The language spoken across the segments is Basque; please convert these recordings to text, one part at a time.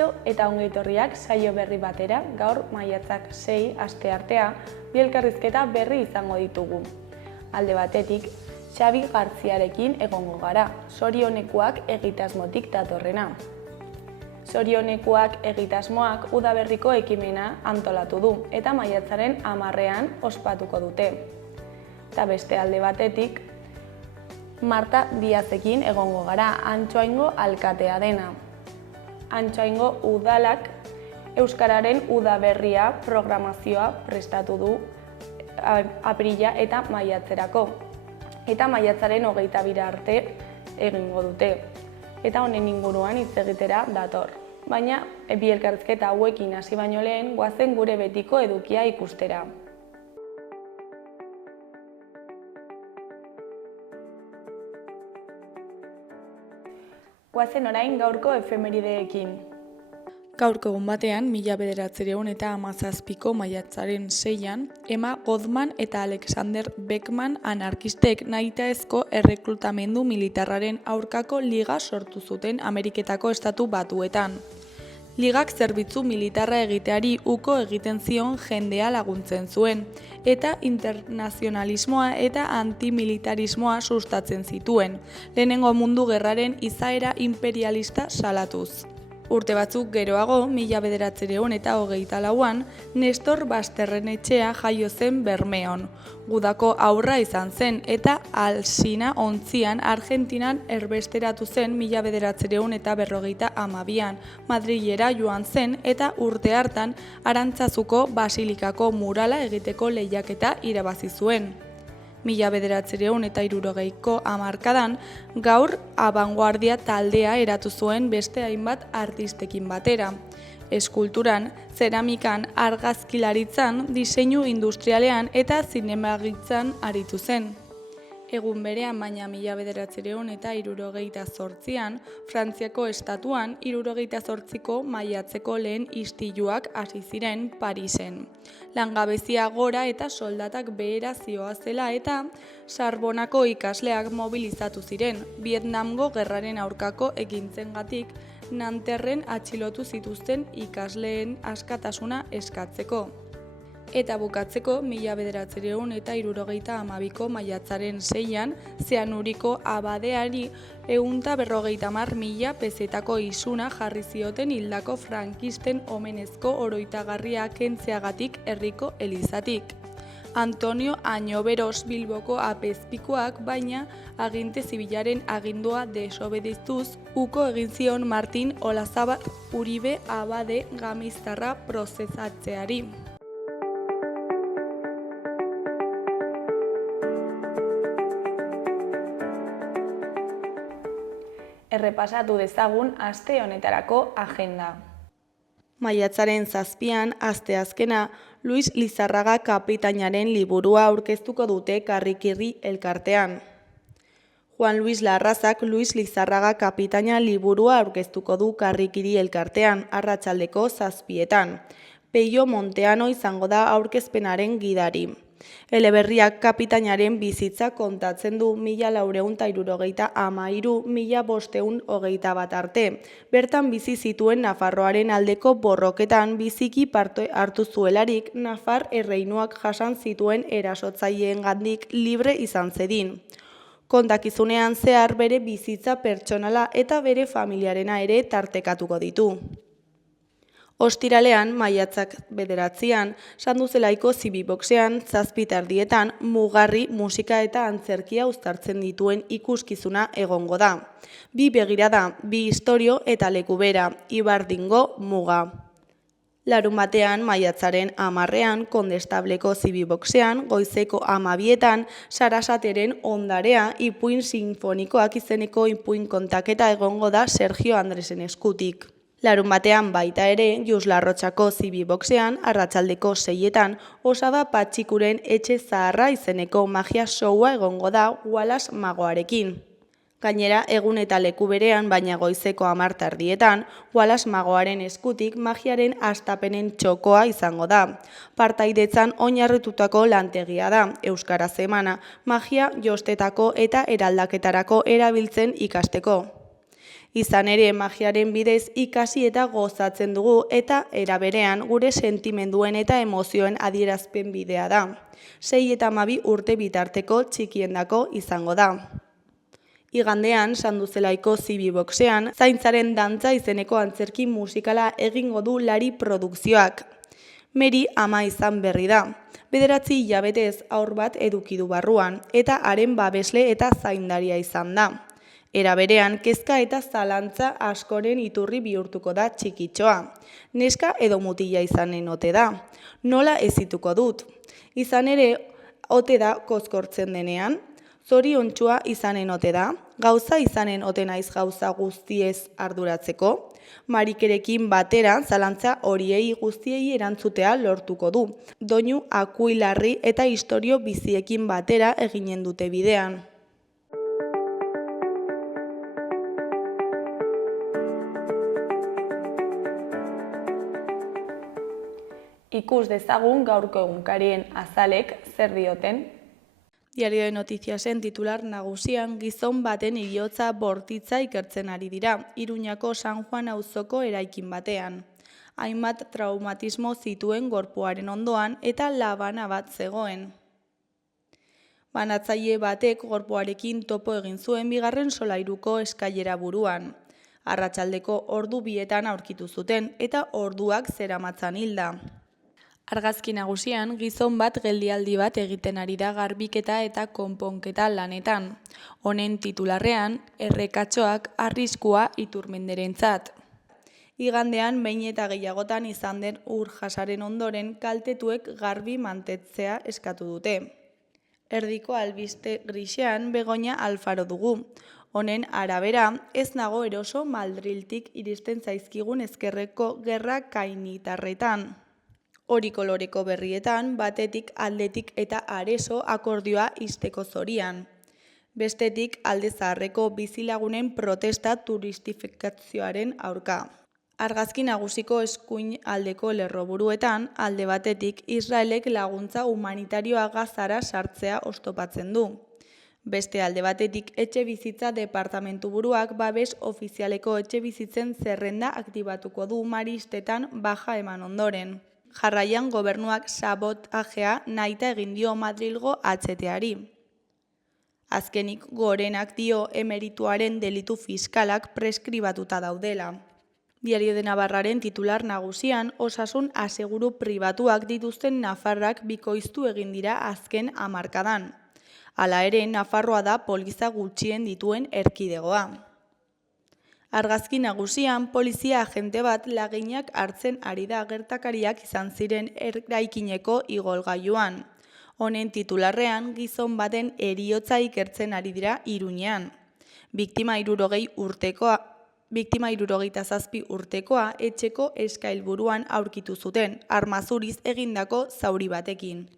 Kaixo eta ongi etorriak saio berri batera, gaur maiatzak 6 asteartea bi elkarrizketa berri izango ditugu. Alde batetik, Xabi Garziarekin egongo gara, Zorionekoak egitasmotik datorrena. Zorionekoak egitasmoak udaberriko ekimena antolatu du eta maiatzaren 10ean ospatuko dute. Eta beste alde batetik, Marta Diazekin egongo gara, Antsoaingo alkatea dena. Antsoaingo udalak Euskararen udaberria programazioa prestatu du aprila eta maiatzerako. Eta maiatzaren 22 arte egingo dute. Eta honen inguruan hitz egitera dator. Baina, bi elkarrizketa hauekin hasi baino lehen, goazen gure betiko edukia ikustera. Goazen orain gaurko efemerideekin. Gaurko egun batean, 1917ko maiatzaren 6an, Emma Goldman eta Alexander Beckman anarkistek nahitaezko erreklutamendu militarraren aurkako liga sortu zuten Ameriketako Estatu Batuetan. Ligak zerbitzu militarra egiteari uko egiten zion jendea laguntzen zuen, eta internazionalismoa eta antimilitarismoa sustatzen zituen, lehenengo mundu gerraren izaera imperialista salatuz. Urte batzuk geroago, 1924an, Nestor Basterrenetxea jaio zen Bermeon. Gudako aurra izan zen eta Alsina ontzian Argentinan erbesteratu zen 1952an. Madrilera joan zen eta urte hartan Arantzazuko Basilikako murala egiteko lehiaketa irabazi zuen. 1960ko hamarkadan, gaur abanguardia taldea eratu zuen beste hainbat artistekin batera. Eskulturan, zeramikan, argazkilaritzan, diseinu industrialean eta zinemagitzan aritu zen. Egun berean, baina 1968an, Frantziako estatuan 78ko maiatzeko lehen istiluak hasi ziren Parisen. Langabezia gora eta soldatak behera zihoazela eta Sarbonako ikasleak mobilizatu ziren, Vietnamgo gerraren aurkako ekintzengatik Nanterren atxilotu zituzten ikasleen askatasuna eskatzeko. Eta bukatzeko, 1972ko maiatzaren 6an, Zeanuriko abadeari 150.000 pezetako isuna jarri zioten hildako frankisten omenezko oroitagarria kentzeagatik herriko elizatik. Antonio Añoberos Bilboko apezpikuak, baina aginte zibilaren agindua desobediztuz, uko egin zion Martin Olazabar Uribe abade gamiztarra prozesatzeari. Errepasatu dezagun aste honetarako agenda. Maiatzaren 7an, asteazkena, Luis Lizarraga kapitainaren liburua aurkeztuko dute Karrikirri elkartean. Juan Luis Larrazak Luis Lizarraga kapitaina liburua aurkeztuko du Karrikiri elkartean, arratsaldeko 7etan. Peio Monteano izango da aurkezpenaren gidari. Eleberriak kapitainaren bizitza kontatzen du 1473–1521 arte. Bertan bizi zituen Nafarroaren aldeko borroketan biziki parte hartu zuelarik Nafar erreinuak jasan zituen erasotzaileengandik libre izan zedin. Kontakizunean zehar bere bizitza pertsonala eta bere familiarena ere tartekatuko ditu. Ostiralean, maiatzak 9an, Sanduzelaiko zibiboxean 7:30 mugarri, musika eta antzerkia uztartzen dituen ikuskizuna egongo da. Bi begirada, bi istorio eta leku bera, Ibardingo muga. Larunbatean, maiatzaren 10ean, Kondestableko zibiboxean, goizeko 12etan, Sarasateren ondarea, ipuin sinfonikoak izeneko ipuin kontaketa egongo da Sergio Andresen eskutik. Larunbatean baita ere, Juslarrotxako zibiboxean, arratsaldeko 6etan, Osaba Patxikuren etxe zaharra izeneko magia showa egongo da Wallace Magoarekin. Gainera, egun eta leku berean, baina goizeko 10:00 Wallace Magoaren eskutik magiaren hastapenen txokoa izango da. Partaidetzan oinarritutako lantegia da, euskaraz emana, magia jostetako eta eraldaketarako erabiltzen ikasteko. Izan ere, magiaren bidez ikasi eta gozatzen dugu eta era berean gure sentimenduen eta emozioen adierazpen bidea da. 6 eta 12 urte bitarteko txikiendako izango da. Igandean, Sanduzelaiko Zibi Boxean, Zaintzaren Dantza izeneko antzerki musikala egingo du Lari Produkzioak. Meri ama izan berri da. 9 hilabetez haur bat eduki du barruan, eta haren babesle eta zaindaria izan da. Era berean, kezka eta zalantza askoren iturri bihurtuko da txikitxoa. Neska edo mutila izanen ote da. Nola ezituko dut? Izan ere, ote da kozkortzen denean? Zoriontsua izanen ote da? Gauza izanen ote naiz gauza guztiez arduratzeko? Marikerekin batera zalantza horiei guztiei erantzutea lortuko du. Doinu Akuilarri eta istorio biziekin batera eginen dute bidean. Ikus dezagun gaurko egunkarien azalek zer dioten. Diario de Notiziasen titular nagusian gizon baten heriotza bortitza ikertzen ari dira, Iruñako San Juan auzoko eraikin batean. Hainbat traumatismo zituen gorpuaren ondoan eta labana bat zegoen. Banatzaile batek gorpuarekin topo egin zuen 2. solairuko eskailera buruan. Arratsaldeko ordu 2etan aurkitu zuten eta orduak zeramatzan hilda. Argazki nagusian, gizon bat geldialdi bat egiten ari da garbiketa eta konponketa lanetan. Honen titularrean, errekatxoak arriskua iturmenderentzat. Igandean, behin eta gehiagotan izan den ur jasaren ondoren kaltetuek garbi mantetzea eskatu dute. Erdiko albiste grisean Begoña Alfaro dugu. Honen arabera, ez nago eroso Madrildik iristen zaizkigun ezkerreko gerra kainitarretan. Hori koloreko berrietan, batetik aldetik eta areso akordioa ixteko zorian. Bestetik alde zaharreko bizilagunen protesta turistifikazioaren aurka. Argazki nagusiko eskuin aldeko lerroburuetan, alde batetik Israelek laguntza humanitarioa Gazara sartzea oztopatzen du. Beste alde batetik etxe bizitza departamentu buruak babes ofizialeko etxe bizitzen zerrenda aktibatuko du Maristetan baja eman ondoren. Jarraian gobernuak sabotajea nahita egin dio Madrilgo HTari. Azkenik Gorenak dio emerituaren delitu fiskalak preskribatuta daudela. Diario de Navarraren titular nagusian osasun aseguru pribatuak dituzten Nafarrak bikoiztu egin dira azken hamarkadan. Hala ere, Nafarroa da poliza gutxien dituen erkidegoa. Argazki nagusian, polizia agente bat laginak hartzen ari da gertakariak izan ziren eraikineko igolgailuan. Honen titularrean, gizon baten heriotza ikertzen ari dira Iruñean. Biktima 67 urtekoa etxeko eskailburuan aurkitu zuten, arma zuriz egindako zauri batekin.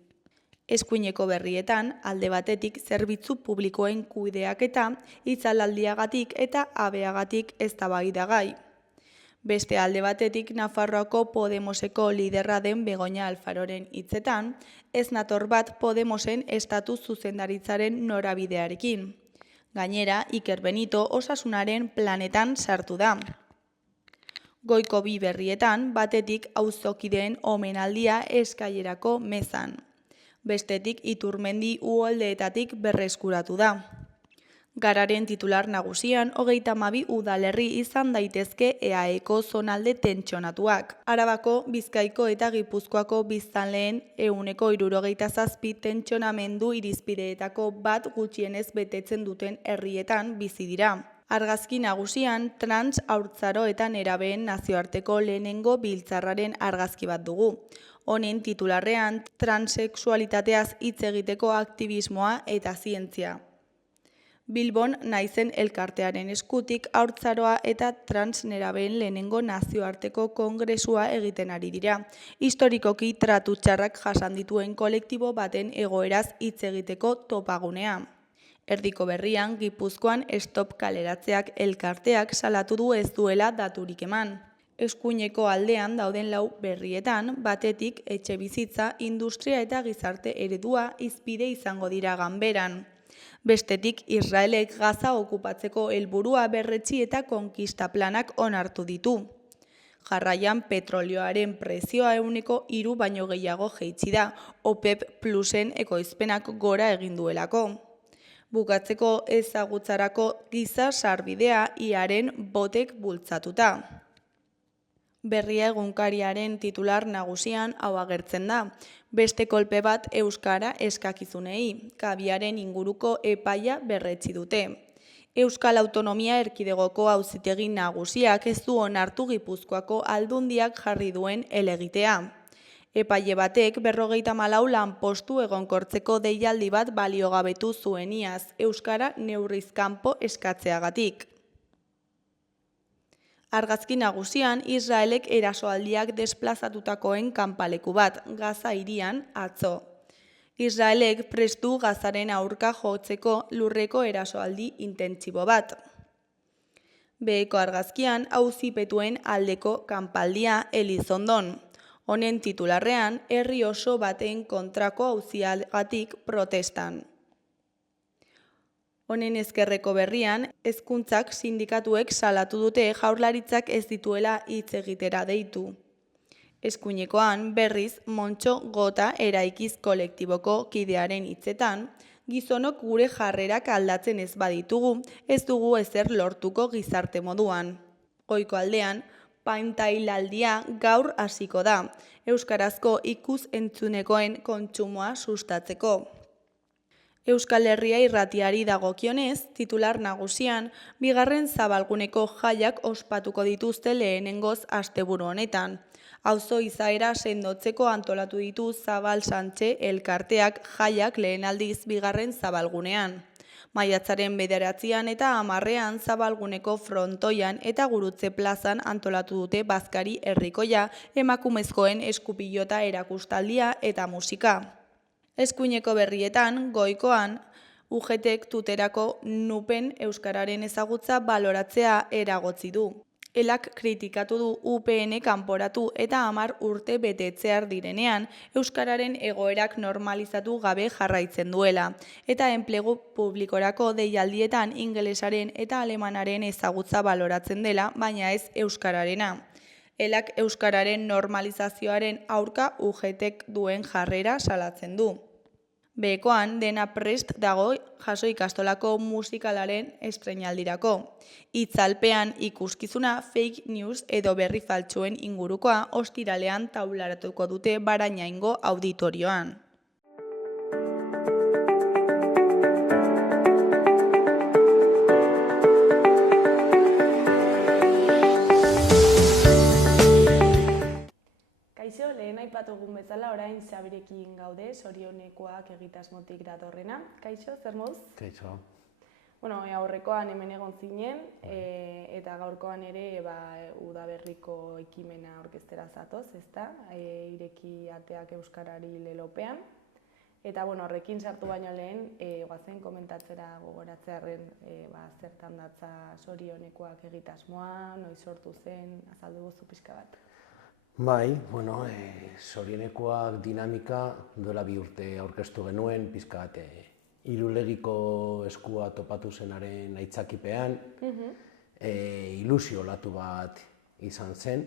Eskuineko berrietan, alde batetik zerbitzu publikoen kudeaketa, itzalaldiagatik eta abeagatik eztabaidagai. Beste alde batetik, Nafarroako Podemoseko liderra den Begoña Alfaroren hitzetan, ez nator bat Podemosen estatu zuzendaritzaren norabidearekin. Gainera, Iker Benito osasunaren planetan sartu da. Goiko bi berrietan, batetik auzokideen omenaldia eskailerako mezan. Bestetik Iturmendi uholdeetatik berreskuratu da. Gararen titular nagusian 32 udalerri izan daitezke EAEko zonalde tentsionatuak. Arabako, Bizkaiko eta Gipuzkoako biztanleen 67 tentsionamendu irizpideetako bat gutxienez betetzen duten herrietan bizi dira. Argazki nagusian trans haurtzaro eta nerabeen nazioarteko lehenengo biltzarraren argazki bat dugu. Honen titularrean transexualitateaz hitz egiteko aktivismoa eta zientzia. Bilbon naizen elkartearen eskutik haurtzaroa eta transnerabeen lehenengo nazioarteko kongresua egiten ari dira. Historikoki tratu txarrak jasan dituen kolektibo baten egoeraz hitz egiteko topagunea. Erdiko berrian, Gipuzkoan stop kaleratzeak elkarteak salatu du ez duela daturik eman. Eskuineko aldean dauden 4 berrietan, batetik etxe bizitza, industria eta gizarte eredua hizpide izango dira ganberan. Bestetik, Israelek Gaza okupatzeko helburua berretsi eta konkista planak onartu ditu. Jarraian, petrolioaren prezioa 3% baino gehiago jaitsi da, OPEP Plusen ekoizpenak gora egin duelako. Bukatzeko ezagutzarako giza sarbidea iaren botek bultzatuta. Berria egunkariaren titular nagusian hau agertzen da. Beste kolpe bat euskara eskakizunei, kabiaren inguruko epaia berretsi dute. Euskal Autonomia Erkidegoko Auzitegi Nagusiak ez du onartu Gipuzkoako Aldundiak jarri duen helegitea. Epaile batek 54 lanpostu egonkortzeko deialdi bat baliogabetu zuen iaz, euskara neurriz kanpo eskatzeagatik. Argazki nagusian, Israelek erasoaldiak desplazatutakoen kanpaleku bat, Gaza hirian atzo. Israelek prestu Gazaren aurka jotzeko lurreko erasoaldi intentsibo bat. Beheko argazkian, auzipetuen aldeko kanpaldia Elizondon. Honen titularrean, herri oso baten kontrako auziagatik protestan. Honen ezkerreko berrian, hezkuntzak sindikatuek salatu dute Jaurlaritzak ez dituela hitz egitera deitu. Eskuinekoan, berriz, Montxo Gota eraikiz kolektiboko kidearen hitzetan, gizonok gure jarrerak aldatzen ez baditugu, ez dugu ezer lortuko gizarte moduan. Goiko aldean, pantailaldia gaur hasiko da, euskarazko ikus-entzunekoen kontsumoa sustatzeko. Euskal Herria irratiari dagokionez, titular nagusian, bigarren zabalguneko jaiak ospatuko dituzte lehenengoz asteburu honetan. Auzo izaera sendotzeko antolatu ditu Zabal Santxe elkarteak jaiak lehen aldiz bigarren zabalgunean. Maiatzaren 9 eta 10 zabalguneko frontoian eta Gurutze plazan antolatu dute bazkari herrikoia, emakumezkoen eskupilota erakustaldia eta musika. Eskuineko berrietan, goikoan, UGTek tuterako nupen euskararen ezagutza baloratzea eragotzi du. Elak kritikatu du UPN kanporatu eta 10 urte betetzear direnean, euskararen egoerak normalizatu gabe jarraitzen duela, eta enplegu publikorako deialdietan ingelesaren eta alemanaren ezagutza baloratzen dela, baina ez euskararena. Elak euskararen normalizazioaren aurka UGTek duen jarrera salatzen du. Behekoan, dena prest dago jaso ikastolako musikalaren estreinaldirako. Itzalpean ikuskizuna fake news edo berri faltsuen ingurukoa ostiralean taularatuko dute Barañaingo auditorioan. Kaixo, lehen aipatu egun bezala orain Xabirekin gaude, sorionekoak egitasmotik datorrena. Kaixo, zer moduz? Kaixo. Aurrekoan hemen egon zinen, eta gaurkoan ere udaberriko ekimena aurkeztera zatoz, ezta? Ireki ateak euskarari lelopean. Eta horrekin sartu baino lehen, goazen komentatzera gogoratzearen zertan datza sorionekoak egitasmoa, noiz sortu zen, azaldu guzu pixka bat. Bai, sorionekoak dinamika duela 2 urte aurkeztu genuen, pixka bat Irulegiko eskua topatu zenaren aitzakipean, ilusio olatu bat izan zen,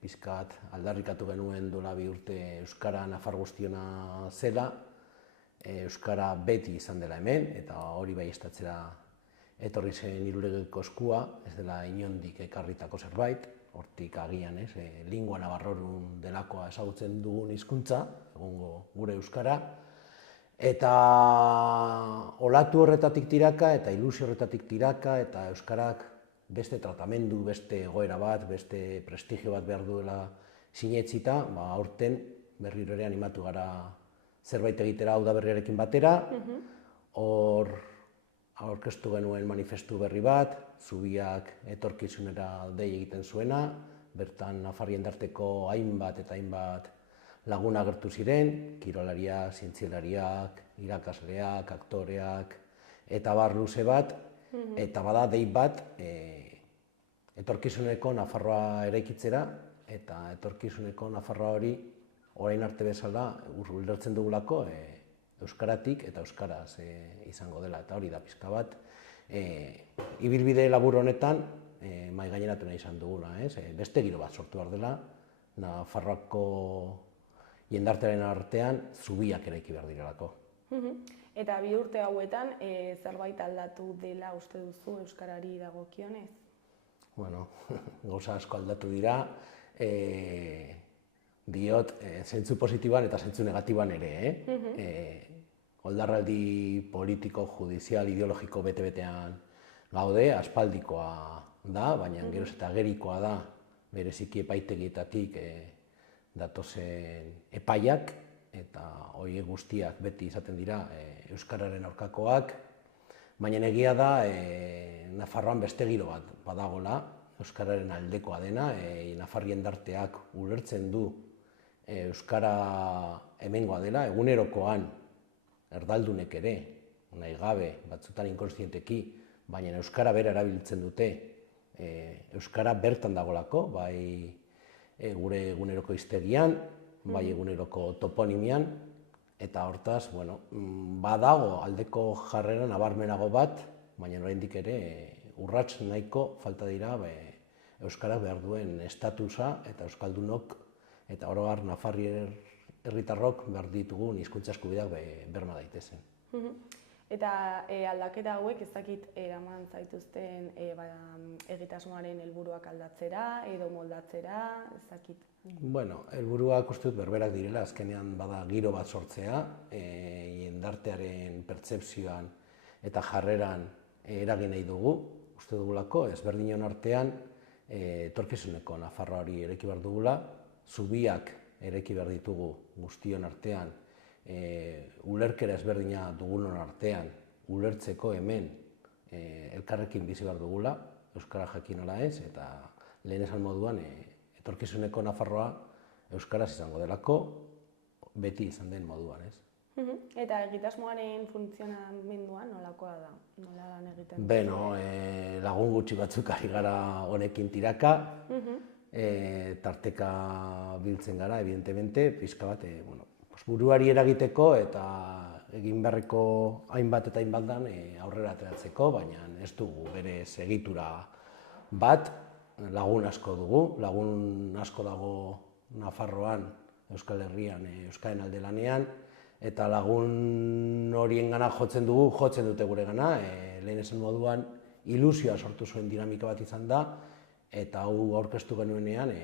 pixka bat aldarrikatu genuen duela 2 urte euskara nafar guztiona zela, euskara beti izan dela hemen, eta hori baieztatzera etorri zen Irulegiko eskua, ez dela inondik ekarritako zerbait, hortik agian, lingua navarrorun delakoa ezagutzen dugun hizkuntza, egungo gure euskara, eta olatu horretatik tiraka eta ilusio horretatik tiraka eta euskarak beste tratamendu, beste egoera bat, beste prestigio bat behar duela sinetsita, aurten berriro ere animatu gara zerbait egitera udaberriarekin batera, hor aurkeztu genuen manifestu berri bat, zubiak etorkizunera dei egiten zuena, bertan nafarrien darteko hainbat eta hainbat laguna agertu ziren, kirolariak, zientzialariak, irakasleak, aktoreak, eta bar luze bat, eta bada dei bat etorkizuneko Nafarroa eraikitzera, eta etorkizuneko Nafarroa hori orain arte bezala ulertzen dugulako euskaratik eta euskaraz izango dela, eta hori da pixka bat. Ibilbide labur honetan, mahai gaineratu nahi izan dugula, beste giro bat sortu behar dela, Nafarroako jendartearen artean zubiak eraiki behar direlako. Eta bi urte hauetan, zerbait aldatu dela uste duzu euskarari dagokionez? Bueno, gauza asko aldatu dira, diot, zentzu positiboan eta zentzu negatiboan ere. Oldarraldi politiko, judizial, ideologiko bete-betean gaude, aspaldikoa da, baina geroz eta agerikoa da, bereziki epaitegietatik datozen epaiak, eta horiek guztiak beti izaten dira euskararen aurkakoak, baina egia da Nafarroan beste giro bat badagola, euskararen aldekoa dena, Nafar jendarteak ulertzen du euskara hemengoa dela, egunerokoan erdaldunek ere, nahi gabe, batzutan inkonstienteki, baina euskara bera erabiltzen dute, euskara bertan dagolako, bai gure eguneroko hiztegian, bai eguneroko toponimian, eta hortaz, badago aldeko jarrera nabarmenago bat, baina oraindik ere urrats nahiko falta dira euskarak behar duen estatusa eta euskaldunok eta oro har Nafarri herritarrok behar ditugun hizkuntza eskubideak berma daitezen. Eta aldaketa hauek ez dakit eraman zaituzten egitasmoaren helburuak aldatzera edo moldatzera, ez dakit? Bueno, helburuak uste dut berberak direla, azkenean bada giro bat sortzea, jendartearen pertzepzioan eta jarreran eragin nahi dugu, uste dugulako, ezberdinon artean etorkizuneko Nafarroari eraiki behar dugula, zubiak eraiki behar ditugu guztion artean, ulerkera ezberdina dugunon artean, ulertzeko hemen elkarrekin bizi behar dugula, euskara jakin nola ez, eta lehen esan moduan etorkizuneko Nafarroa euskaraz izango delako, beti izan den moduan, ez? Eta egitasmoaren funtzionamendua nolakoa da? Nola lan egiten? Beno, lagun gutxi batzuk ari gara honekin tiraka, tarteka biltzen gara, evidentemente, pixka bat, buruari eragiteko eta egin beharreko hainbat eta hainbat dan aurrera ateratzeko, baina ez dugu bere egitura bat, lagun asko dugu, lagun asko dago Nafarroan, Euskal Herrian, Euskaren alde lanean, eta lagun horien gana jotzen dugu, jotzen dute gure gana, lehen esan moduan ilusioa sortu zuen dinamika bat izan da, eta hau aurkeztu genuenean,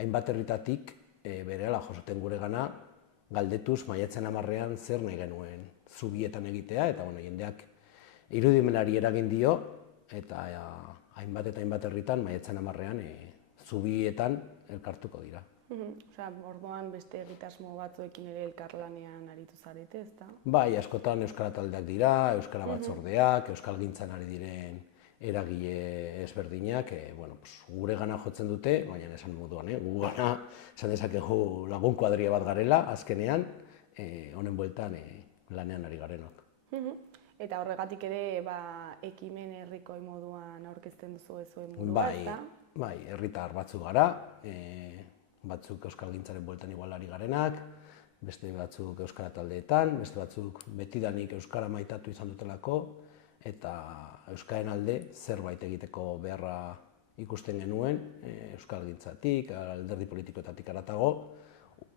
hainbat herritatik berehala josaten gure gana, galdetuz maiatzen 10ean zer nahi genuen zubietan egitea, eta jendeak irudimenari eragin dio, eta hainbat eta hainbat herritan maiatzen 10ean zubietan elkartuko dira. Orduan beste egitasmo batzuekin ere elkarlanean aritu zarete, ezta? Bai, askotan euskara taldeak dira, euskara batzordeak, euskalgintzan ari diren eragile ezberdinak, gure gana jotzen dute, baina esan moduan, gu gana esan dezakegu lagun kuadria bat garela, azkenean, honen bueltan lanean ari garenok. Eta horregatik ere ekimen herrikoi moduan aurkezten duzu ezuen burua, ezta? Bai, herritar batzuk gara, batzuk euskalgintzaren bueltan igualari garenak, beste batzuk euskara taldeetan, beste batzuk betidanik euskara maitatu izan dutelako, eta euskaren alde zerbait egiteko beharra ikusten genuen, euskalgintzatik, alderdi politikoetatik haratago,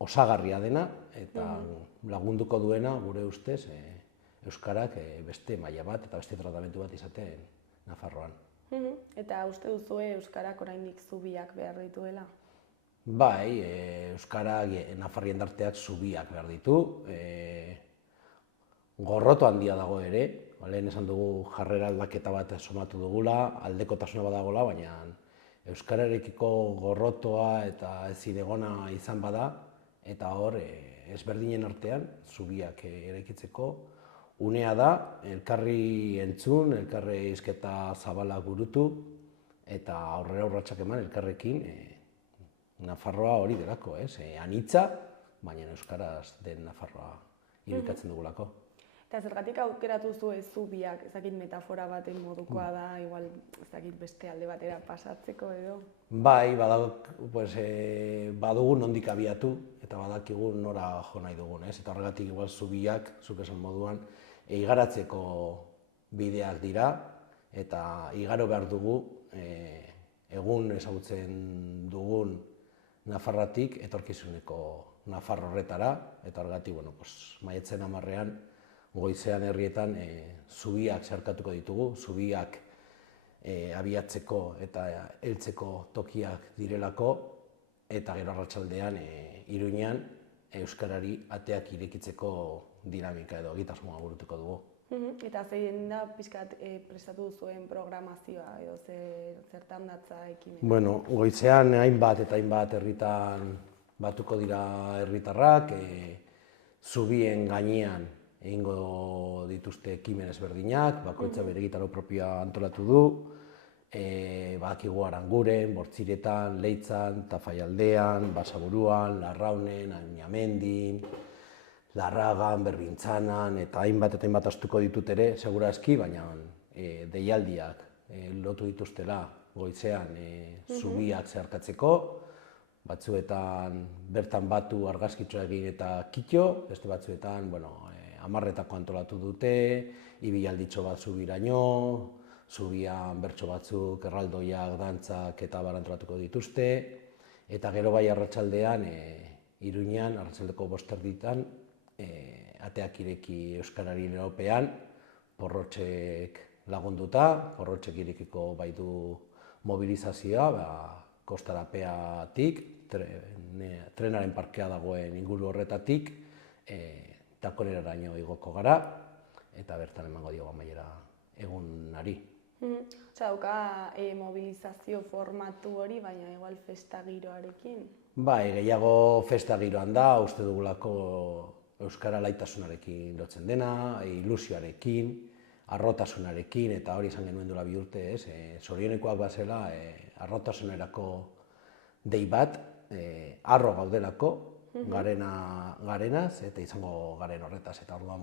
osagarria dena, eta lagunduko duena, gure ustez, euskarak beste maila bat eta beste tratamendu bat izaten Nafarroan. Eta uste duzue euskarak oraindik zubiak behar dituela? Bai, euskarak Nafar jendarteak zubiak behar ditu, gorroto handia dago ere, lehen esan dugu jarrera aldaketa bat somatu dugula, aldekotasuna badagola, baina euskararekiko gorrotoa eta ezinegona izan bada, eta hor ezberdinen artean zubiak eraikitzeko unea da, elkarri entzun, elkarri hizketa zabala gurutu, eta aurrera urratsak eman elkarrekin Nafarroa hori delako, anitza, baina euskaraz den Nafarroa irudikatzen dugulako. Eta zergatik aukeratu zuen zubiak, ezakit metafora baten modukoa da, igual ezakit beste alde batera pasatzeko edo? Bai, badugu nondik abiatu eta badakigu nora jo nahi dugun, ez? Eta horregatik igual zubiak, zuk esan moduan, igaratzeko bideak dira eta igaro behar dugu egun ezagutzen dugun Nafarroatik etorkizuneko Nafar horretara, eta horregatik, maiatzen 10ean goizean herrietan zubiak zeharkatuko ditugu, zubiak abiatzeko eta heltzeko tokiak direlako, eta gero arratsaldean Iruñean euskarari ateak irekitzeko dinamika edo egitasmoa burutuko dugu. Eta zein da pixkat prestatu zuen programazioa edo zertan datza ekimena? Goizean hainbat eta hainbat herritan batuko dira herritarrak, zubien gainean egingo dituzte ekimen ezberdinak, bakoitza bere egitarau propioa antolatu du, badakigu Aranguren, Bortziretan, Leitzan, Tafaialdean, Basaburuan, Larraunen, Añamendin, Larragan, Berbintzanan, eta hainbat astuko ditut ere, segurazki, baina deialdiak lotu dituztela goizean zubiak zeharkatzeko, batzuetan bertan batu argazkitxoa egin eta kitxo, beste batzuetan, 10etako antolatu dute, ibialditxo bat zubiraino, zubian bertso batzuk, erraldoiak, dantzak eta bar antolatuko dituzte, eta gero bai arratsaldean, Iruñean, arratsaldeko 5 ateak ireki euskarari lelopean, porrotxek lagunduta, porrotxek irekiko bai du mobilizazioa, Kostarapeatik, trenaren parkea dagoen inguru horretatik, Takoneraraino igoko gara, eta bertan emango diogu amaiera egunari. Dauka mobilizazio formatu hori, baina igual festa giroarekin? Bai, gehiago festa giroan da, uste dugulako euskara laitasunarekin lotzen dena, ilusioarekin, arrotasunarekin, eta hori izan genuen duela 2 urte, zorionekoak bazela, arrotasunerako dei bat, arro gaudelako, garenaz, eta izango garen horretaz, eta orduan,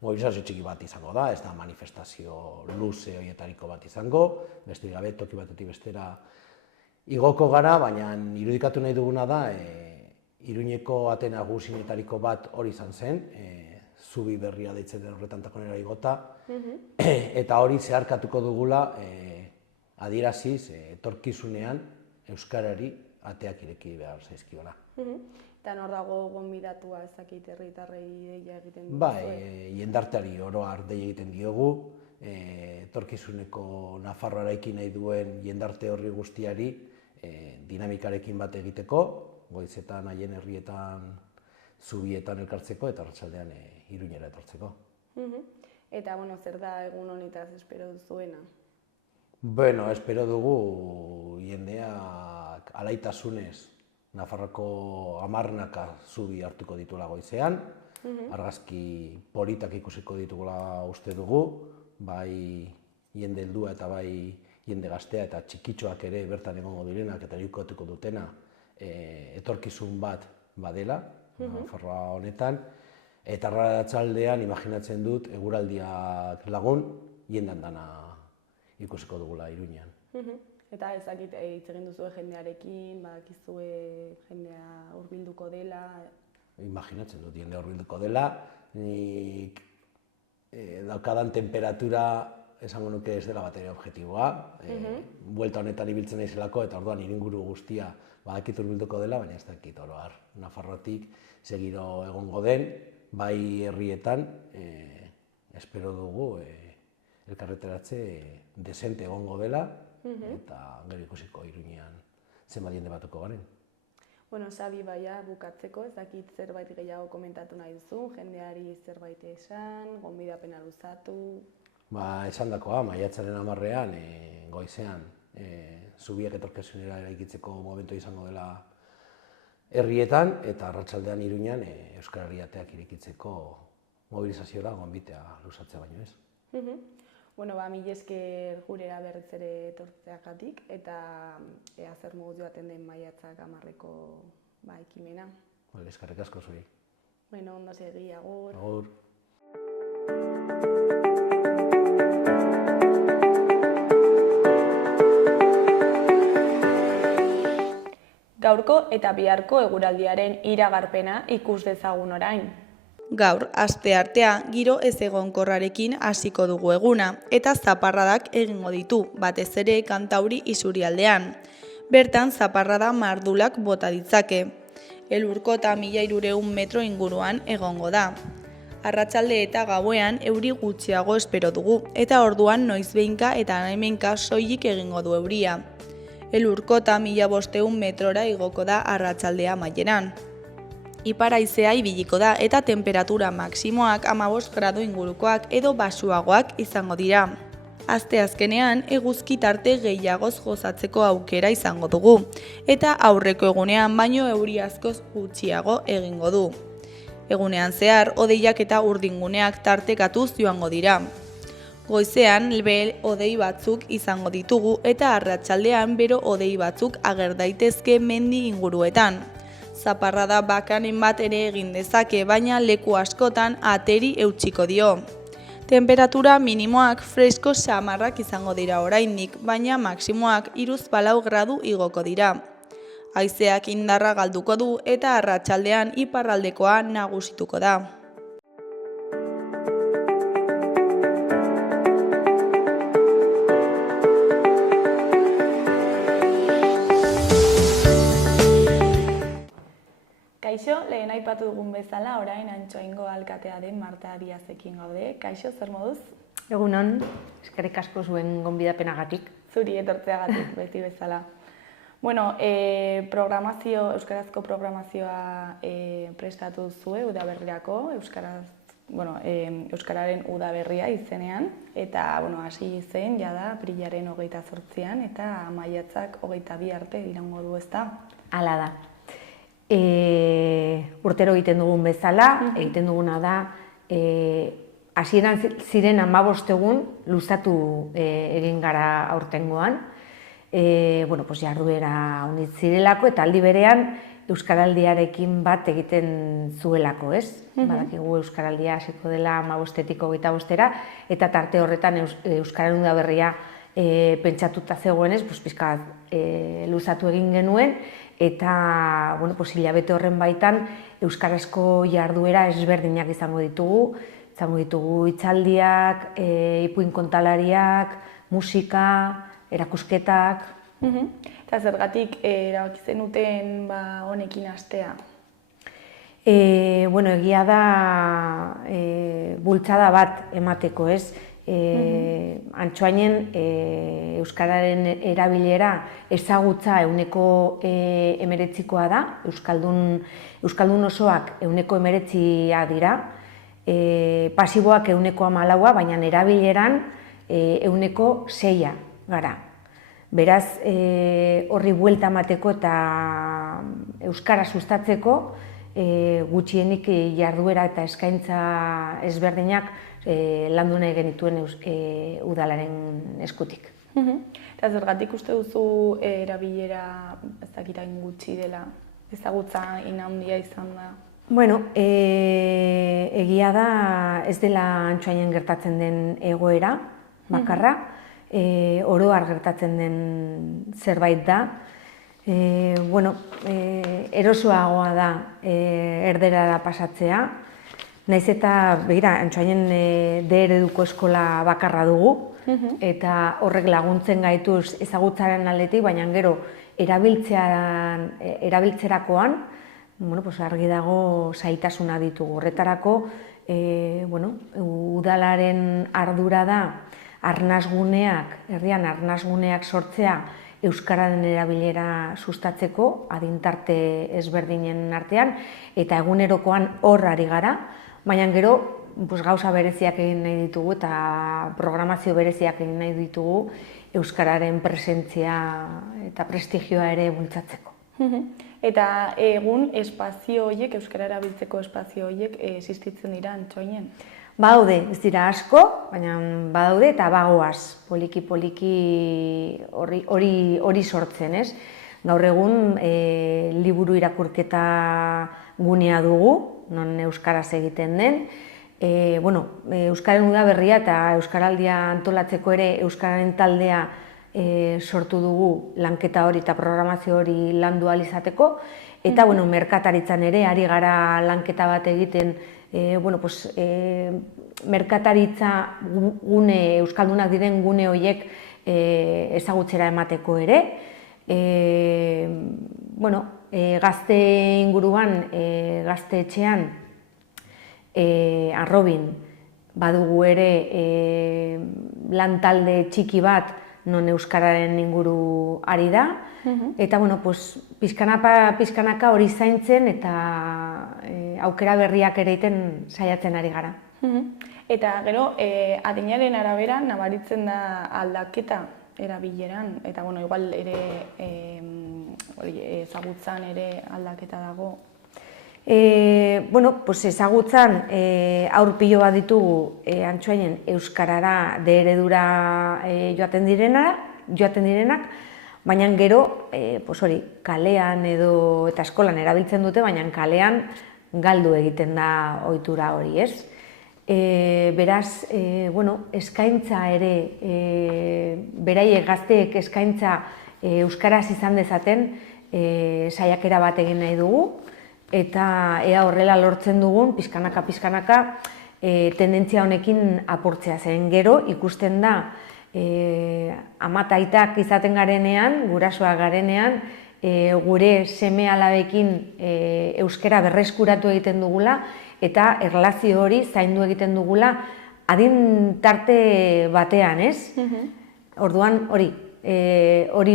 mobilizazio txiki bat izango da, ez da manifestazio luze horietariko bat izango, beste gabe toki batetik bestera igoko gara, baina irudikatu nahi duguna da, Iruñeko ate nagusienetariko bat hori izan zen, zubi berria deitzen den horretan Takonera igota, eta hori zeharkatuko dugula adieraziz etorkizunean euskarari ateak ireki behar zaizkiola. Eta nor dago gonbidatua ezakit herritarrei deia egiten dugu? Bai, jendarteari oro har deia egiten diogu, etorkizuneko Nafarroa eraiki nahi duen jendarte horri guztiari dinamikarekin bat egiteko, goizetan haien herrietan zubietan elkartzeko eta arratsaldean Iruñera etortzeko. Eta, zer da egun honetaz espero duzuena? Espero dugu jendeak alaitasunez Nafarroko 10 zubi hartuko dituela goizean, argazki politak ikusiko ditugula uste dugu, bai jende heldua eta bai jende gaztea eta txikitxoak ere bertan egongo direnak eta irudikatuko dutena etorkizun bat badela, Nafarroa honetan, eta arratsaldean imaginatzen dut eguraldiak lagun jendan dana ikusiko dugula Iruñean. Eta ezakit hitz egin duzue jendearekin, badakizue jendea hurbilduko dela? Imaginatzen dut jendea hurbilduko dela, nik daukadan temperatura esango nuke ez dela bateria objektiboa, buelta honetan ibiltzen naizelako eta orduan inguru guztia badakit hurbilduko dela, baina ez dakit oro har. Nafarroatik segiro egongo den, bai herrietan, espero dugu elkarretaratze desente egongo dela, eta gero ikusiko Iruñean zenbat jende batuko garen. Xabi, baina bukatzeko, ez dakit zerbait gehiago komentatu nahi duzu, jendeari zerbait esan, gonbidapena luzatu? Esandakoa, maiatzaren 10ean, goizean, zubiak etorkizunera eraikitzeko momentu izango dela herrietan, eta arratsaldean Iruñean euskarari ateak irekitzeko mobilizaziora gonbitea luzatzea baino ez. Mila esker gurera berriz ere etortzeagatik eta ea zer moduz joaten den maiatzak 10eko ekimena. Eskerrik asko zuri. Ondo segi, agur. Agur. Gaurko eta biharko eguraldiaren iragarpena ikus dezagun orain. Gaur, asteartea, giro ezegonkorrarekin hasiko dugu eguna, eta zaparradak egingo ditu, batez ere Kantauri isurialdean. Bertan, zaparrada mardulak bota ditzake. Elurkota 1300 metro inguruan egongo da. Arratsalde eta gauean euri gutxiago espero dugu, eta orduan noizbehinka eta hemenka soilik egingo du euria. Elurkota 1500 metrora igoko da arratsaldea amaieran. Ipar haizea ibiliko da eta temperatura maksimoak 15 gradu ingurukoak edo baxuagoak izango dira. Asteazkenean eguzki tarte gehiagoz gozatzeko aukera izango dugu, eta aurreko egunean baino euri askoz gutxiago egingo du. Egunean zehar, hodeiak eta urdinguneak tartekatuz joango dira. Goizean lebel hodei batzuk izango ditugu eta arratsaldean bero hodei batzuk ager daitezke mendi inguruetan. Zaparrada bakanen bat ere egin dezake, baina leku askotan ateri eutsiko dio. Temperatura minimoak fresko samarrak izango dira oraindik, baina maksimoak 3-4 gradu igoko dira. Haizeak indarra galduko du eta arratsaldean iparraldekoa nagusituko da. Kaixo, lehen aipatu dugun bezala, orain Antsoaingo alkatea den Marta Diazekin gaude. Kaixo, zer moduz? Egunon, eskerrik asko zuen gonbidapenagatik. Zuri etortzeagatik, beti bezala. Bueno, euskarazko programazioa prestatu zue udaberrirako, euskararen udaberria izenean, eta hasi zen jada aprilaren 28an eta maiatzak 22 arte iraungo du, ezta? Hala da. Urtero egiten dugun bezala, egiten duguna da, hasieran ziren 15 egun luzatu egin gara aurtengoan, jarduera honit zirelako eta aldi berean Euskaraldiarekin bat egiten zuelako, ez? Badakigu Euskaraldia hasiko dela 15etik 25era eta tarte horretan Euskararen udaberria pentsatuta zegoenez, pixka luzatu egin genuen, eta hilabete horren baitan euskarazko jarduera ezberdinak izango ditugu hitzaldiak, ipuin kontalariak, musika, erakusketak. Eta zergatik erabaki zenuten honekin hastea? Egia da bultzada bat emateko, ez? Antsoainen euskararen erabilera ezagutza 19%koa da, euskaldun osoak 19% dira, pasiboak 14%, baina erabileran 6% gara. Beraz, horri buelta emateko eta euskara sustatzeko gutxienik jarduera eta eskaintza ezberdinak landu nahi genituen udalaren eskutik. Eta zergatik uste duzu erabilera ezakirain gutxi dela, ezagutza handia izan da? Egia da ez dela Antsoainen gertatzen den egoera bakarra, oro har gertatzen den zerbait da. Erosoagoa da erderara pasatzea, naiz eta Antsoainen D ereduko eskola bakarra dugu, eta horrek laguntzen gaitu ezagutzaren aldetik, baina gero erabiltzerakoan argi dago zailtasuna ditugu. Horretarako udalaren ardura da herrian arnasguneak sortzea euskararen erabilera sustatzeko, adintarte ezberdinen artean, eta egunerokoan hor ari gara, baina gero gauza bereziak egin nahi ditugu eta programazio bereziak egin nahi ditugu euskararen presentzia eta prestigioa ere bultzatzeko. Eta egun espazio horiek, euskara erabiltzeko espazio horiek existitzen dira Antsoainen? Badaude, ez dira asko, baina badaude eta bagoaz, poliki hori sortzen, ez? Gaur egun liburu irakurketa gunea dugu, non euskaraz egiten den, Euskararen Udaberria eta Euskaraldia antolatzeko ere Euskararen taldea sortu dugu lanketa hori eta programazio hori landu ahal izateko, eta merkataritzan ere ari gara lanketa bat egiten, merkataritza gune, euskaldunak diren gune horiek ezagutzera emateko ere. Gazte inguruan, gazte etxean, Arrobin badugu ere lantalde txiki bat non euskararen inguru ari da, eta pixkanaka hori zaintzen eta aukera berriak ere egiten saiatzen ari gara. Eta gero, adinaren arabera nabaritzen da aldaketa erabileran, eta igual ere ezagutzan ere aldaketa dago. Ezagutzan haur pilo bat ditugu Antsoainen euskarara eredura joaten direnak, baina gero kalean edo eta eskolan erabiltzen dute, baina kalean galdu egiten da ohitura hori, ez? Beraz, eskaintza ere, beraiek gazteek eskaintza euskaraz izan dezaten saiakera bat egin nahi dugu, eta ea horrela lortzen dugun, pixkanaka, tendentzia honekin apurtzea zen. Gero ikusten da, amataitak izaten garenean, gurasoak garenean, gure seme alabekin euskara berreskuratu egiten dugula, eta erlazio hori zaindu egiten dugula adin tarte batean, ez? Orduan, hori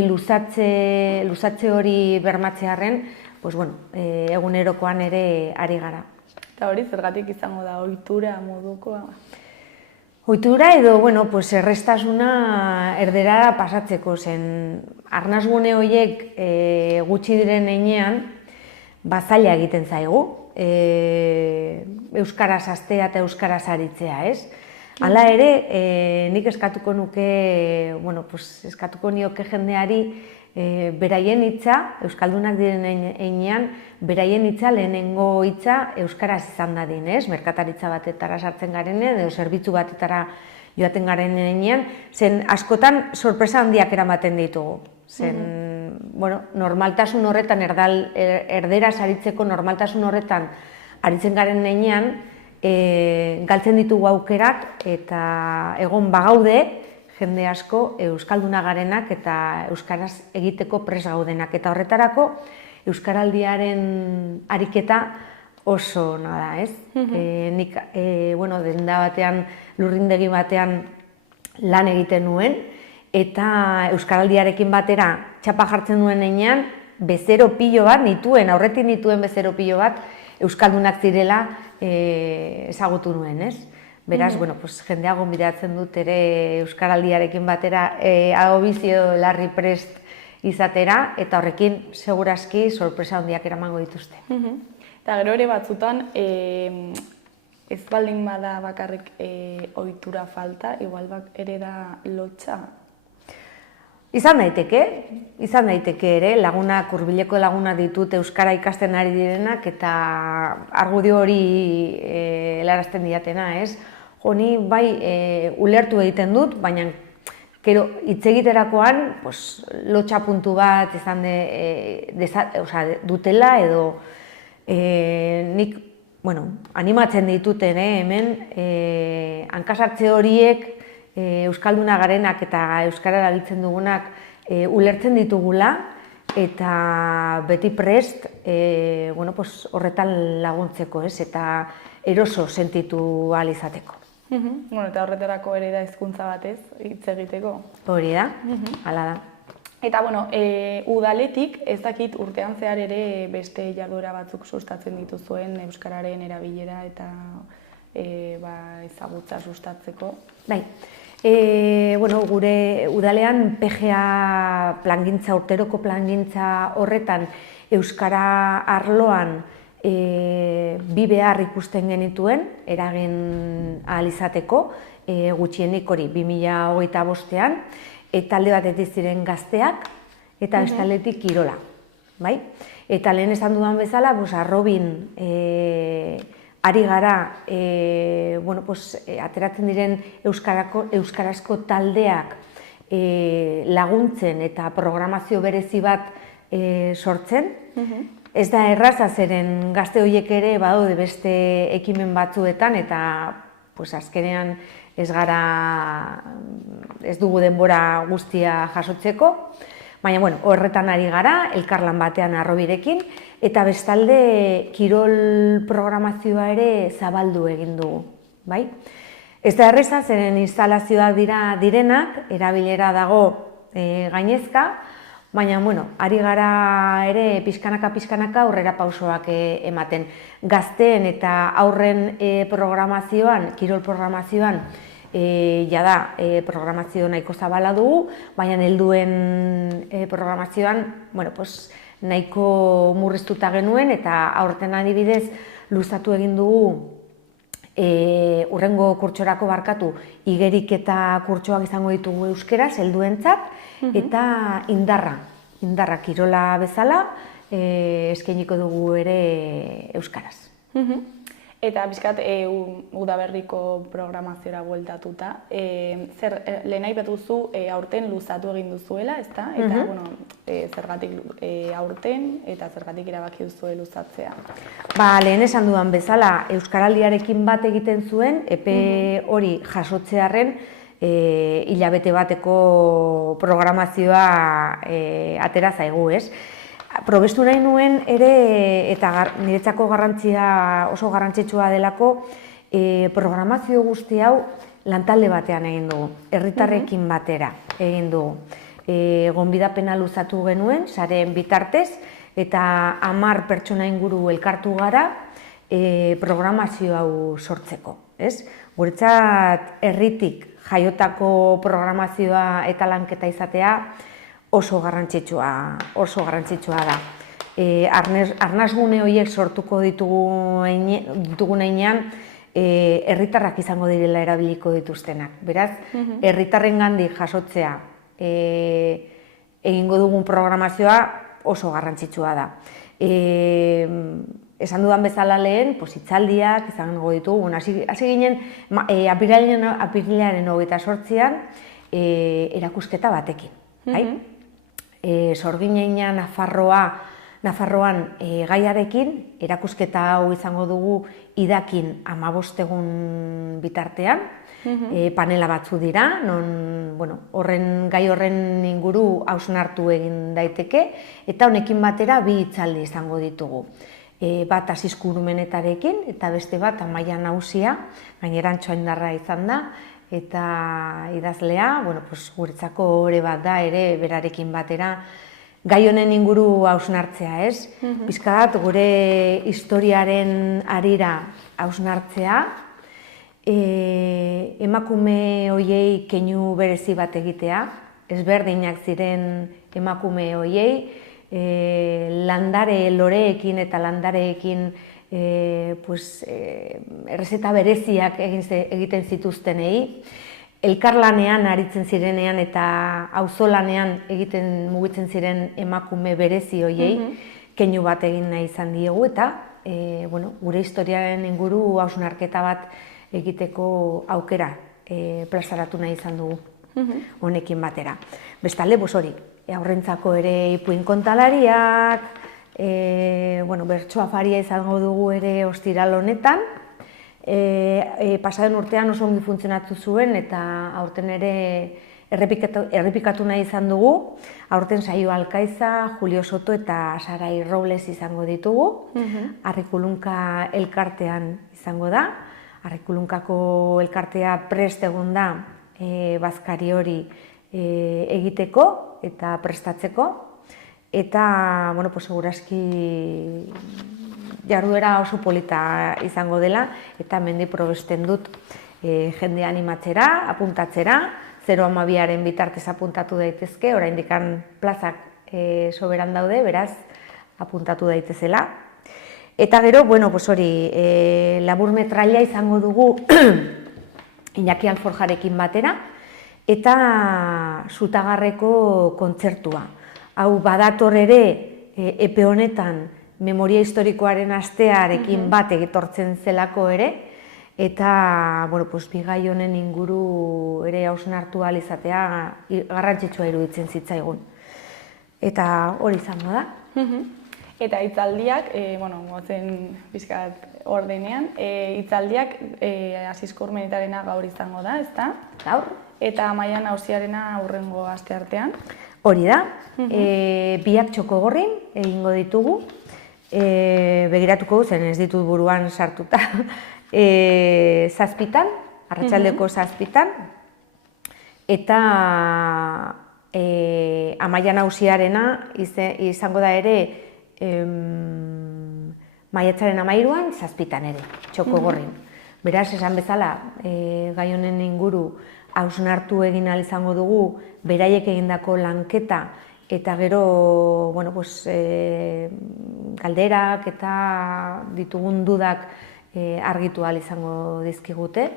luzatze hori bermatzearren, egunerokoan ere ari gara. Eta hori zergatik izango da ohitura modukoa? Ohitura edo, errestasuna erderara pasatzeko zen. Arnasgune horiek gutxi diren heinean, zaila egiten zaigu. Euskaraz astea eta euskaraz aritzea, ez? Hala ere, nik eskatuko nioke jendeari beraien hitza, euskaldunak diren heinean, beraien hitza lehenengo hitza euskaraz izan dadin, ez? Merkataritza batetara sartzen garenean, edo zerbitzu batetara joaten garen heinean, zen askotan sorpresa handiak eramaten ditugu. Zen, normaltasun horretan, erderaz aritzeko normaltasun horretan aritzen garen heinean, galtzen ditugu aukerak eta egon bagaude, jende asko euskalduna garenak eta euskaraz egiteko pres gaudenak. Eta horretarako, euskaraldiaren ariketa oso ona da, ez? Nik, denda batean, lurrindegi batean lan egiten nuen, eta euskaraldiarekin batera txapa jartzen nuen heinean, bezero pilo bat nituen, aurretik nituen bezero pilo bat, euskaldunak zirela ezagutu nuen, ez? Beraz, jendea gonbidatzen dut ere euskaraldiarekin batera ahobizio larri prest izatera, eta horrekin segurazki sorpresa handiak eramango dituzte. Eta gero ere batzutan, ez baldin bada bakarrik ohitura falta, igual ere da lotxa? Izan daiteke ere, lagunak, hurbileko lagunak ditut euskara ikasten ari direnak, eta argudio hori helarazten diatena, ez? Ni ulertu egiten dut, baina hitz egiterakoan lotxa puntu bat izan dutela, edo nik animatzen dituten hemen hankasartze horiek euskalduna garenak eta euskara erabiltzen dugunak ulertzen ditugula, eta beti prest horretan laguntzeko, ez? Eta eroso sentitu ahal izateko. Eta horretarako ere da hizkuntza batez, hitz egiteko. Hori da, hala da. Eta, udaletik ez dakit urtean zehar ere beste jarduera batzuk sustatzen dituzuen euskararen erabilera eta ezagutza sustatzeko. Bai. Gure udalean PGA plangintza, urteroko plangintza horretan euskara arloan bi behar ikusten genituen, eragin ahal izateko, gutxienik hori 2025an, eta alde batetik ziren gazteak, eta bestaldetik kirola. Eta lehen esan dudan bezala, Arrobin ari gara, ateratzen diren euskarazko taldeak laguntzen eta programazio berezi bat sortzen. Ez da erraza, zeren gazte horiek ere badaude beste ekimen batzuetan eta azkenean ez dugu denbora guztia jasotzeko. Baina, horretan ari gara, elkarlan batean Harrobirekin, eta bestalde kirol programazioa ere zabaldu egin dugu, bai? Ez da erraza, zeren instalazioak direnak, erabilera dago gainezka, baina, ari gara ere pixkanaka aurrera pausoak ematen. Gazteen eta aurren programazioan, kirol programazioan, jada programazio nahiko zabala dugu, baina helduen programazioan nahiko murriztuta genuen eta aurten adibidez luzatu egin dugu hurrengo kurtsorako igerik eta kurtsoak izango ditugu euskeraz helduentzat eta indarra kirola bezala eskainiko dugu ere euskaraz. Eta bizkat udaberriko programaziora bueltatuta, lehen aipatuzu aurten luzatu egin duzuela, ezta? Eta, zergatik aurten eta zergatik erabaki duzue luzatzea? Lehen esan dudan bezala, Euskaraldiarekin bat egiten zuen, epe hori jasotzearren hilabete bateko programazioa atera zaigu, ez? Probestu nahi nuen ere, eta niretzako oso garrantzitsua delako, programazio guzti hau lantalde batean egin dugu, herritarrekin batera egin dugu. Gonbidapena luzatu genuen, sareen bitartez, eta 10 pertsona inguru elkartu gara programazio hau sortzeko. Guretzat herritik jaiotako programazioa eta lanketa izatea, oso garrantzitsua da. Arnasgune horiek sortuko ditugun heinean, herritarrak izango direla erabiliko dituztenak. Beraz, herritarrengandik jasotzea egingo dugun programazioa oso garrantzitsua da. Esan dudan bezala lehen, hitzaldiak izango ditugu. Hasi ginen, apirilaren 28an erakusketa batekin. Sorgineina Nafarroan gaiarekin, erakusketa hau izango dugu idakin 15 egun bitartean, panela batzu dira, gai horren inguru hausnartu egin daiteke, eta honekin batera 2 hitzaldi izango ditugu. Bat Asizkurumenetarekin, eta beste bat Amaia Nagusia, gainera Antxo Aindarra izan da, eta idazlea, guretzako ore bat da ere berarekin batera gai honen inguru hausnartzea, ez? Pixkat gure historiaren harira hausnartzea, emakume hoiei keinu berezi bat egitea, ezberdinak ziren emakume hoiei, landare loreekin eta landareekin errezeta bereziak egiten zituztenei, elkarlanean aritzen zirenean eta auzolanean mugitzen ziren emakume berezi hoiei keinu bat egin nahi izan diegu eta gure historiaren inguru hausnarketa bat egiteko aukera plazaratu nahi izan dugu honekin batera. Bestalde, hori, aurrentzako ere ipuin kontalariak, bertso afaria izango dugu ere ostiral honetan. Pasaden urtean oso ongi funtzionatu zuen eta aurten ere errepikatu nahi izan dugu. Aurten Saio Alkaiza, Julio Soto eta Sarai Robles izango ditugu. Arrikulunka elkartean izango da. Arrikulunkako elkartea prest egon da bazkari hori egiteko eta prestatzeko. Eta, segurazki jarduera oso polita izango dela eta hemendik probesten dut jende animatzera, apuntatzera, 012aren bitartez apuntatu daitezke, oraindik plazak soberan daude, beraz, apuntatu daitezela. Eta gero, hori, laburmetraila izango dugu Iñaki Alforjarekin batera, eta Zutagarreko kontzertua. Hau badator ere epe honetan memoria historikoaren astearekin bat egitortzen zelako ere, eta, bi gai honen inguru ere hausnartu ahal izatea garrantzitsua iruditzen zitzaigun. Eta hori izango da. Eta hitzaldiak, gozen pixkat ordenean, hitzaldiak Asisko Urmenitarena gaur izango da, ezta? Gaur. Eta Amaia Nausiarena hurrengo asteartean. Hori da, biak Txokogorrin egingo ditugu, begiratuko zen ez ditut buruan sartuta, 7:00, arratsaldeko 7:00, eta Amaia Nausiarena izango da ere maiatzaren 13:00, 7:00 ere, Txokogorrin. Beraz, esan bezala, gai honen inguru hausnartu egin ahal izango dugu, beraiek egindako lanketa, eta gero, galderak eta ditugun dudak argitu ahal izango dizkigute,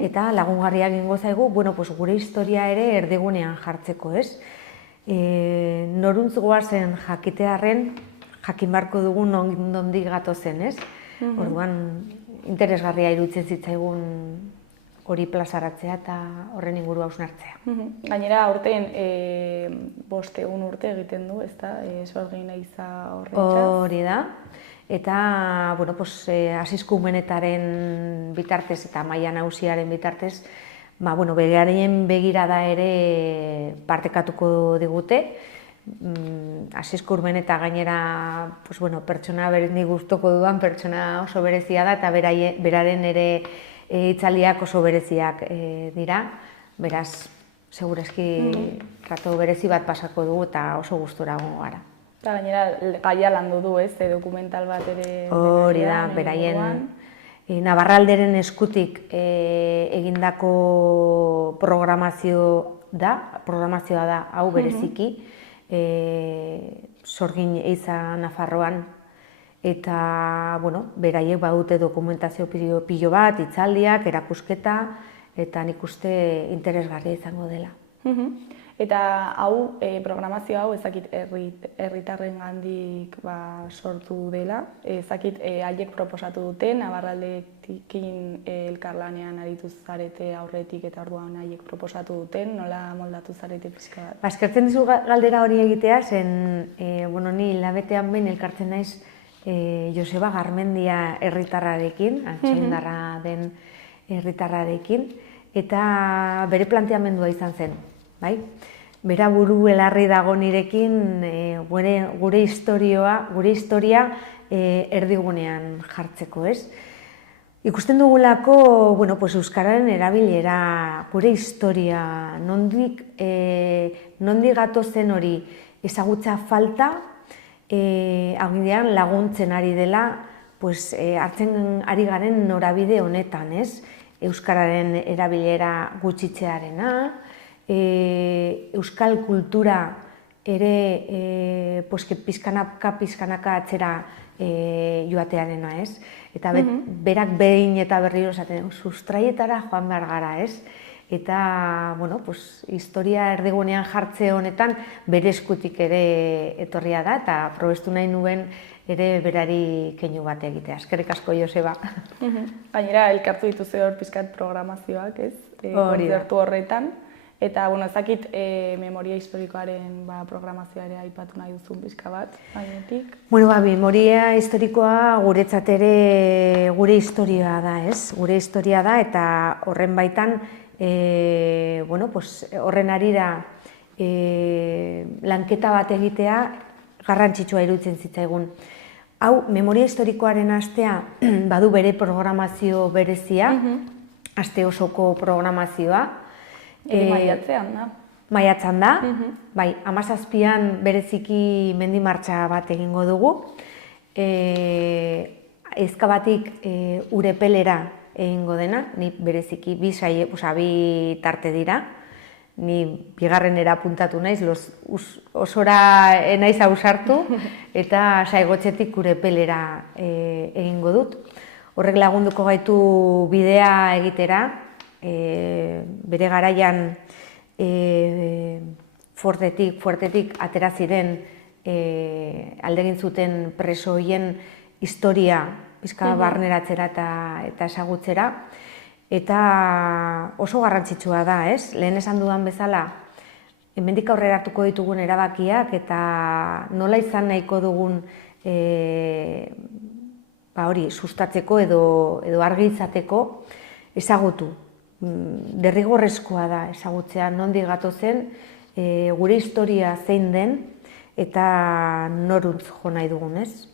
eta lagungarriak egingo zaigu, gure historia ere erdigunean jartzeko, ez? Noruntz goazen jakitearren, jakin barko dugu nondik gatozen, ez? Orduan, interesgarria iruditzen zitzaigun hori plazaratzea eta horren inguru hausnartzea. Gainera, aurten 5 egun urte egiten du, ezta? Sorgin Eiza horretaz. Hori da. Eta, Asisko Urmenetaren bitartez eta Amaia Nausiaren bitartez, begarien begirada ere partekatuko digute. Asisko Urmeneta gainera, pertsona nik gustoko dudan pertsona oso berezia da, eta beraren ere hitzaldiak oso bereziak dira. Beraz, segurazki trato berezi bat pasako dugu eta oso gustura egongo gara. Eta gainera gaia landu du, ez? Dokumental bat ere... Hori da, beraien Navarralderen eskutik egindako programazioa da, hau bereziki, Sorgin Eiza Nafarroan, eta, beraiek badute dokumentazio pilo bat, hitzaldiak, erakusketa, eta nik uste interesgarria izango dela. Eta hau, programazio hau, ezakit herritarren gandik sortu dela, ezakit haiek proposatu dute, Navarraldekin elkarlanean aritu zarete aurretik eta orduan haiek proposatu duten, nola moldatu zarete pixka bat? Eskertzen dizu galdera hori egitea, zen, ni hilabetean behin elkartzen naiz Joseba Garmendia herritarrarekin, Antxoindarra den herritarrarekin, eta bere planteamendua izan zen, bai? Bera buru belarri dago nirekin gure historia erdigunean jartzeko, ez? Ikusten dugulako, euskararen erabilera, gure historia, nondik gatozen hori ezagutza falta, agian laguntzen ari dela, hartzen ari garen norabide honetan, ez? Euskararen erabilera gutxitzearena, euskal kultura ere pizkanaka atzera joatearena, ez? Eta berak behin eta berriro esaten, sustraietara joan behar gara, ez? Eta, historia erdigunean jartze honetan bere eskutik ere etorria da, eta probestu nahi nuen ere berari keinu bat egitea. Eskerrik asko, Joseba. Gainera, elkartu dituzu hor pizkat programazioak, ez? Kontzertu horretan. Eta, ezakit memoria historikoaren programazioa ere aipatu nahi duzun pizka bat, gainetik. Memoria historikoa guretzat ere gure historia da, ez? Gure historia da, eta horren baitan, horren arira lanketa bat egitea garrantzitsua iruditzen zitzaigun. Hau, memoria historikoaren astea badu bere programazio berezia, aste osoko programazioa. Maiatzean da. Maiatzan da, bai, 17an bereziki mendimartxa bat egingo dugu. Ezkabatik Urepelera egingo dena, ni bereziki bi tarte dira. Ni bigarrenera apuntatu naiz, osora naiz ausartu, eta Saigotzetik Urepelera egingo dut. Horrek lagunduko gaitu bidea egitera, bere garaian fuertetik atera ziren aldegin zuten preso horien historia pizka barneratzera eta ezagutzera. Eta oso garrantzitsua da, ez? Lehen esan dudan bezala, hemendik aurrera hartuko ditugun erabakiak eta nola izan nahiko dugun hori sustatzeko edo argi izateko ezagutu. Derrigorrezkoa da ezagutzea nondik gatozen, gure historia zein den eta noruntz jo nahi dugun, ez?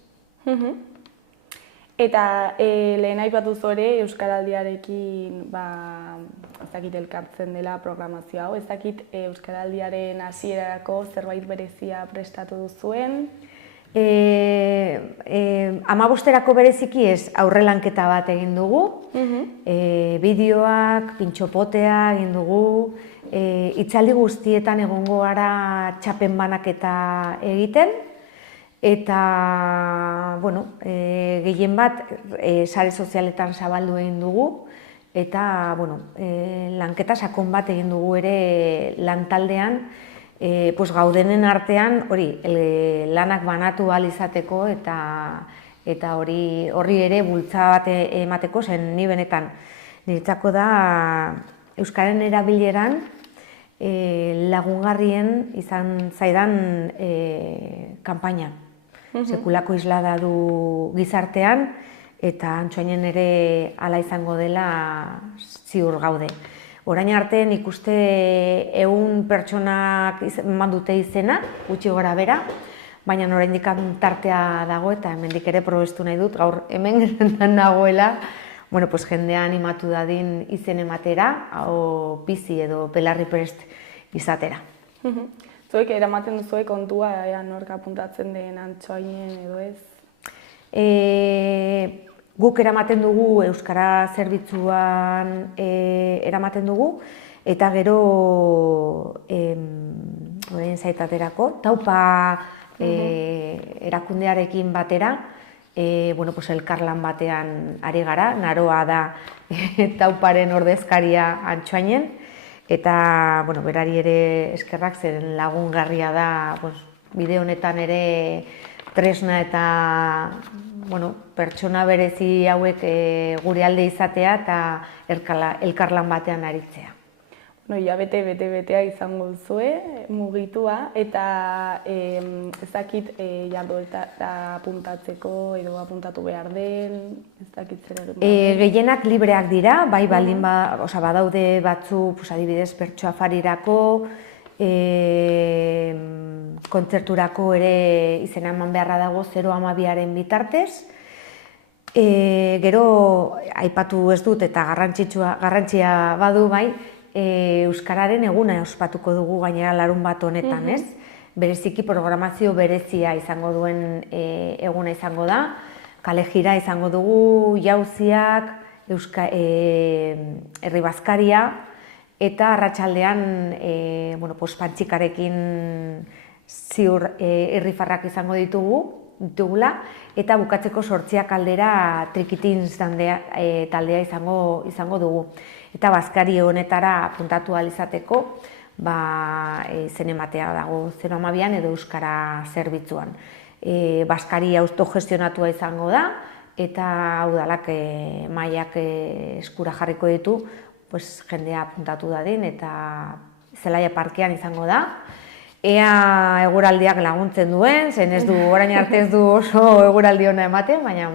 Eta lehen aipatu ere Euskaraldiarekin ez dakit elkartzen dela programazio hau, ez dakit Euskaraldiaren hasierarako zerbait berezia prestatu duzuen? 15erako bereziki ez aurrelanketa bat egin dugu, bideoak, pintxopotea egin dugu, hitzaldi guztietan egongo gara txapen banaketa egiten, eta, gehien bat sare sozialetan zabaldu egin dugu, eta, lanketa sakon bat egin dugu ere lantaldean, gaudenen artean lanak banatu ahal izateko eta horri ere bultza bat emateko, zen ni benetan niretzako da Euskararen erabileran lagungarrien izan zaidan kanpaina. Sekulako islada du gizartean eta Antsoainen ere hala izango dela ziur gaude. Orain arte nik uste 100 pertsonak eman dute izena, gutxi gora bera, baina oraindik tartea dago eta hemendik ere probestu nahi dut, gaur hemen nagoela, jendea animatu dadin izen ematera, hau bizi edo belarri prest izatera. Zuek eramaten duzue kontua, nork apuntatzen den Antsoainen edo ez? Guk eramaten dugu Euskara zerbitzuan eramaten dugu, eta gero orain zaitaterako, taupa erakundearekin batera, elkarlan batean ari gara, Naroa da tauparen ordezkaria Antsoainen, eta berari ere eskerrak zeren lagungarria da bide honetan ere tresna eta pertsona berezi hauek gure alde izatea eta elkarlan batean aritzea. Bete-betea izango duzue, mugitua, eta ez dakit jarduera apuntatzeko edo apuntatu behar den, ez dakit zer egin. Gehienak libreak dira, bai baldin badaude batzu, adibidez, bertso afarirako, kontzerturako ere izena eman beharra dago 012aren bitartez. Gero, aipatu ez dut eta garrantzia badu bai, Euskararen eguna ospatuko dugu gainera larunbat honetan, ez? Bereziki programazio berezia izango duen eguna izango da, kale jira izango dugu, jauziak, herri bazkaria, eta arratsaldean pantxikarekin ziur irrifarrak izango ditugula, eta bukatzeko 8 aldera Trikitins taldea izango dugu. Eta bazkari honetara puntatu ahal izateko zen ematea dago 012an edo Euskara zerbitzuan. Bazkari autogestionatua izango da, eta udalak mailak eskura jarriko ditu, jendea puntatu dadin eta Zelaia parkean izango da. Ea eguraldiak laguntzen duen, zen orain arte ez du oso eguraldi ona ematen, baina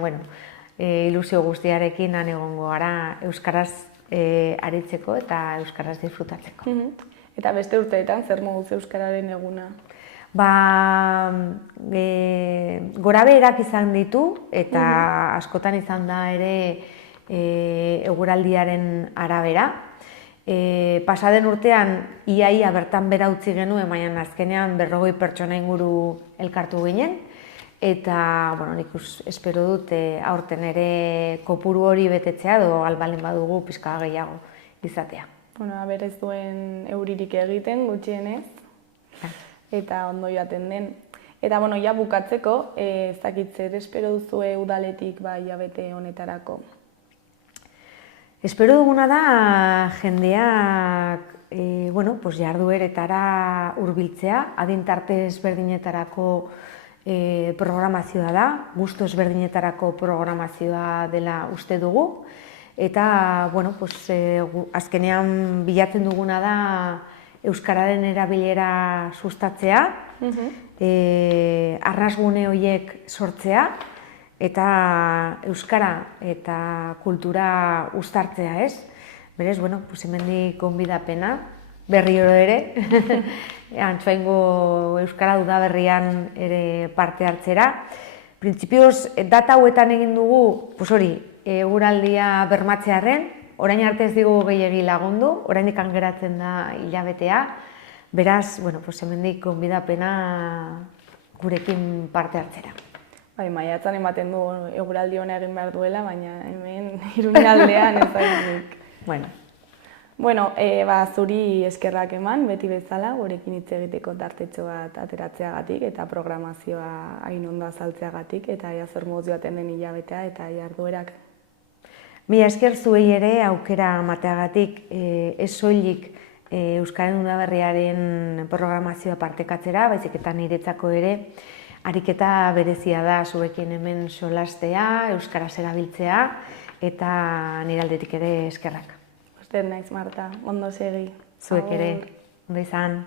ilusio guztiarekin han egongo gara Euskaraz aritzeko eta Euskaraz disfrutatzeko. Eta beste urteetan zer moduz Euskararen eguna? Gorabeherak izan ditu eta askotan izan da ere eguraldiaren arabera. Pasaden urtean iaia bertan bera utzi genuen, baina azkenean 40 pertsona inguru elkartu ginen. Eta nik espero dut aurten ere kopuru hori betetzea edo albalen badugu pixka gehiago izatea. Berez duen euririk egiten gutxienez eta ondo joaten den. Eta bukatzeko, ez dakit zer espero duzue udaletik hilabete honetarako? Espero duguna da jendeak jardueretara hurbiltzea, adin tarte ezberdinetarako programazioa da, gustu ezberdinetarako programazioa dela uste dugu, eta azkenean bilatzen duguna da euskararen erabilera sustatzea, arrasgune horiek sortzea, eta euskara eta kultura uztartzea, ez? Berez, hemendik gonbidapena, berriro ere, Antsoaingo Euskara Udaberrian ere parte hartzera. Printzipioz, data hauetan egin dugu, eguraldia bermatzearren, orain arte ez digu gehiegi lagundu, oraindik geratzen da hilabetea, beraz, hemendik gonbidapena gurekin parte hartzera. Bai, maiatzan ematen du eguraldi hona egin behar duela, baina hemen Iruñaldean ez dainik. Zuri eskerrak eman, beti bezala, gurekin hitz egiteko tartetxo bat ateratzeagatik eta programazioa hain ondo azaltzeagatik eta zer moduz joaten den hilabetea eta jarduerak. Mila esker zuei ere aukera emateagatik ez soilik Euskararen Udaberriaren programazioa partekatzera, baizik eta niretzako ere ariketa berezia da zuekin hemen solastea, euskaraz erabiltzea eta nire aldetik ere eskerrak. Uste naiz, Marta, ondo segi. Zuek ere, ondo izan.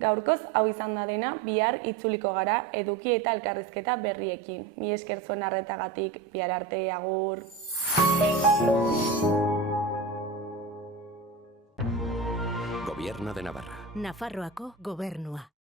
Gaurkoz, hau izan da dena, bihar itzuliko gara eduki eta elkarrizketa berriekin. Mila esker zuen arretagatik, bihar arte, agur! Gobierno de Navarra. Nafarroako gobernua.